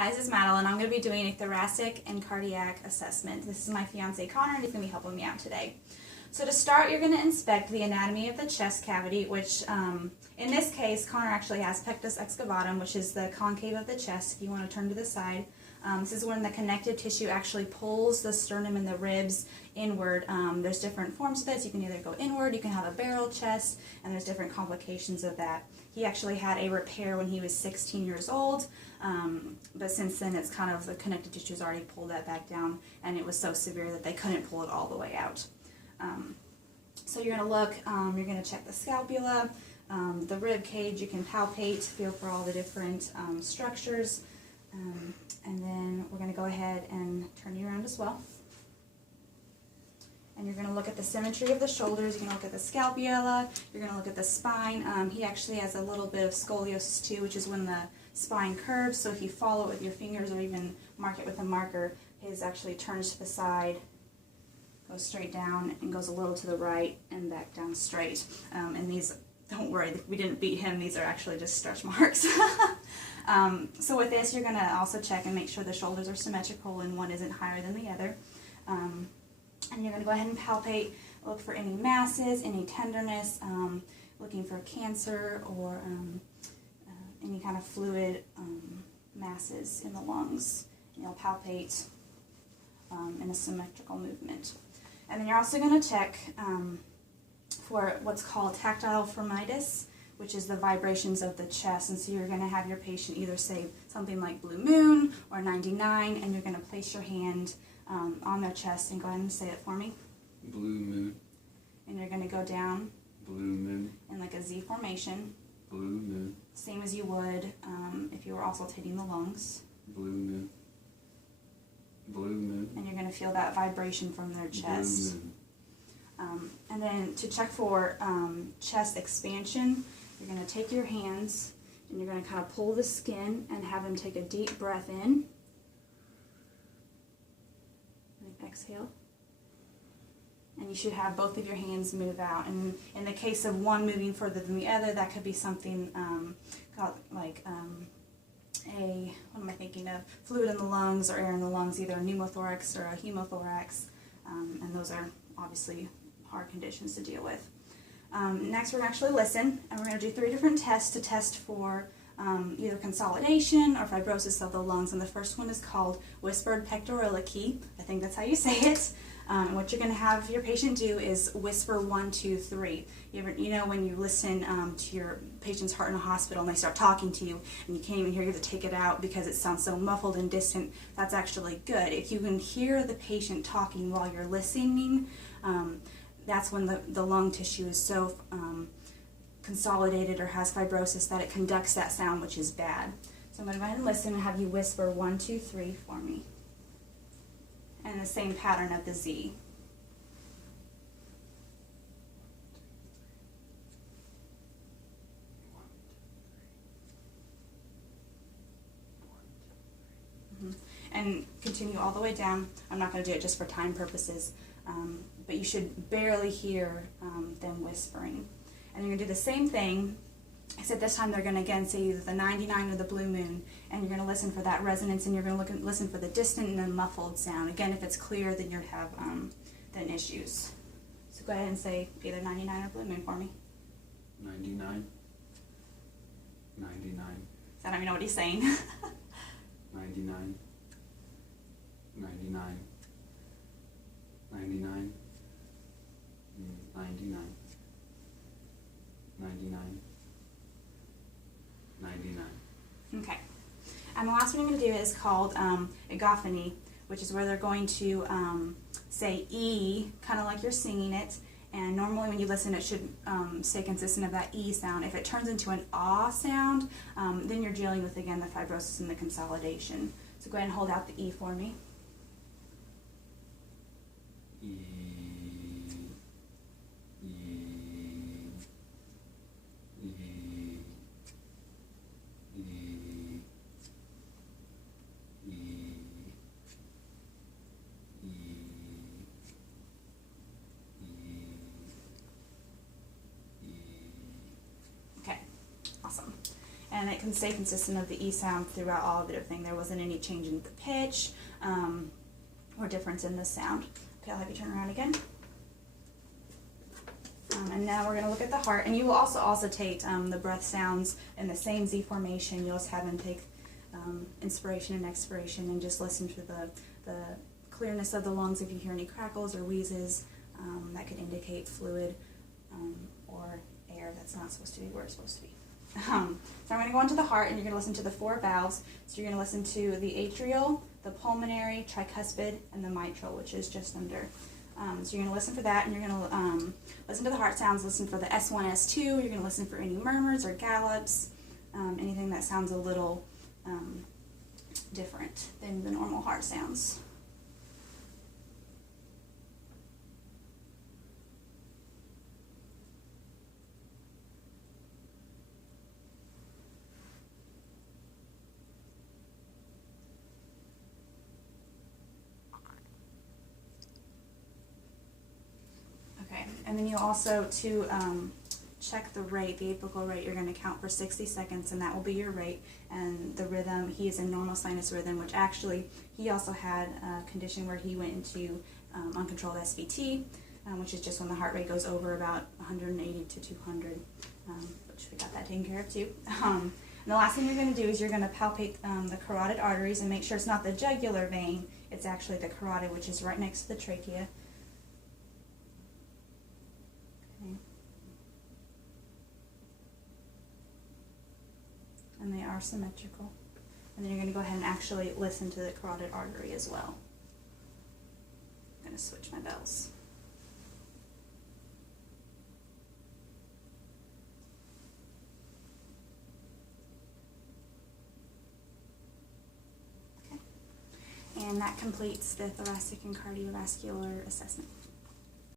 Hi, this is Madeline. I'm going to be doing a thoracic and cardiac assessment. This is my fiance Connor, and he's going to be helping me out today. So to start, you're going to inspect the anatomy of the chest cavity, which in this case, Connor actually has pectus excavatum, which is the concave of the chest, if you want to turn to the side. This is when the connective tissue actually pulls the sternum and the ribs inward. There's different forms of this. You can either go inward, you can have a barrel chest, and there's different complications of that. He actually had a repair when he was 16 years old, but since then it's kind of the connective tissue's already pulled that back down, and it was so severe that they couldn't pull it all the way out. So you're going to look, you're going to check the scapula, the rib cage. You can palpate, feel for all the different structures. And then we're going to go ahead and turn you around as well. And you're going to look at the symmetry of the shoulders. You're going to look at the scapula. You're going to look at the spine. He actually has a little bit of scoliosis too, which is when the spine curves. So if you follow it with your fingers or even mark it with a marker, his actually turns to the side, goes straight down, and goes a little to the right and back down straight. And these, don't worry, we didn't beat him. These are actually just stretch marks. So with this, you're going to also check and make sure the shoulders are symmetrical and one isn't higher than the other. And you're going to go ahead and palpate, look for any masses, any tenderness, looking for cancer or any kind of fluid masses in the lungs. And you'll palpate in a symmetrical movement. And then you're also going to check for what's called tactile firmitis, which is the vibrations of the chest. And so you're going to have your patient either say something like blue moon or 99, and you're going to place your hand on their chest and go ahead and say it for me. Blue moon. And you're going to go down. Blue moon. In like a Z formation. Blue moon. Same as you would if you were auscultating the lungs. Blue moon. Blue moon. And you're going to feel that vibration from their chest. Blue moon. And then to check for chest expansion, you're going to take your hands and you're going to kind of pull the skin and have them take a deep breath in. And exhale. And you should have both of your hands move out. And in the case of one moving further than the other, that could be something called like what am I thinking of? Fluid in the lungs or air in the lungs, either a pneumothorax or a hemothorax. And those are obviously hard conditions to deal with. Next, we're going to actually listen, and we're going to do 3 different tests to test for either consolidation or fibrosis of the lungs. And the first one is called whispered pectoralici. I think that's how you say it. And what you're going to have your patient do is whisper 1, 2, 3. You know when you listen to your patient's heart in a hospital and they start talking to you and you can't even hear, you have to take it out because it sounds so muffled and distant. That's actually good. If you can hear the patient talking while you're listening, that's when the lung tissue is so consolidated or has fibrosis that it conducts that sound, which is bad. So I'm going to go ahead and listen and have you whisper 1, 2, 3 for me. And the same pattern of the Z. And continue all the way down. I'm not going to do it just for time purposes, but you should barely hear them whispering. And you're going to do the same thing, except this time they're going to again say either the 99 or the blue moon, and you're going to listen for that resonance, and you're going to listen for the distant and then muffled sound. Again, if it's clear, then you'd have then issues. So go ahead and say either 99 or blue moon for me. 99. 99. So I don't even know what he's saying. 99. 99. 99. 99. 99. 99. Okay. And the last one I'm going to do is called egophony, which is where they're going to say E, kind of like you're singing it. And normally when you listen, it should stay consistent of that E sound. If it turns into an ah sound, then you're dealing with, again, the fibrosis and the consolidation. So go ahead and hold out the E for me. E. E. E. E. E. E. Okay, awesome. and it can stay consistent of the E sound throughout all of everything. There wasn't any change in the pitch or difference in the sound. Okay, I'll have you turn around again. And now we're going to look at the heart, and you will also take the breath sounds in the same Z formation. You'll just have them take inspiration and expiration, and just listen to the clearness of the lungs. If you hear any crackles or wheezes, that could indicate fluid or air that's not supposed to be where it's supposed to be. So I'm going to go into the heart, and you're going to listen to the 4 valves. So you're going to listen to the atrial, the pulmonary, tricuspid, and the mitral, which is just under. So you're going to listen for that, and you're going to listen to the heart sounds, listen for the S1, S2. You're going to listen for any murmurs or gallops, anything that sounds a little different than the normal heart sounds. And then you also, to check the rate, the apical rate, you're going to count for 60 seconds, and that will be your rate. And the rhythm, he is in normal sinus rhythm, which actually, he also had a condition where he went into uncontrolled SVT, which is just when the heart rate goes over about 180 to 200, which we got that taken care of too. And the last thing you're going to do is you're going to palpate the carotid arteries and make sure it's not the jugular vein, it's actually the carotid, which is right next to the trachea. And they are symmetrical. And then you're going to go ahead and actually listen to the carotid artery as well. I'm going to switch my bells. Okay. And that completes the thoracic and cardiovascular assessment.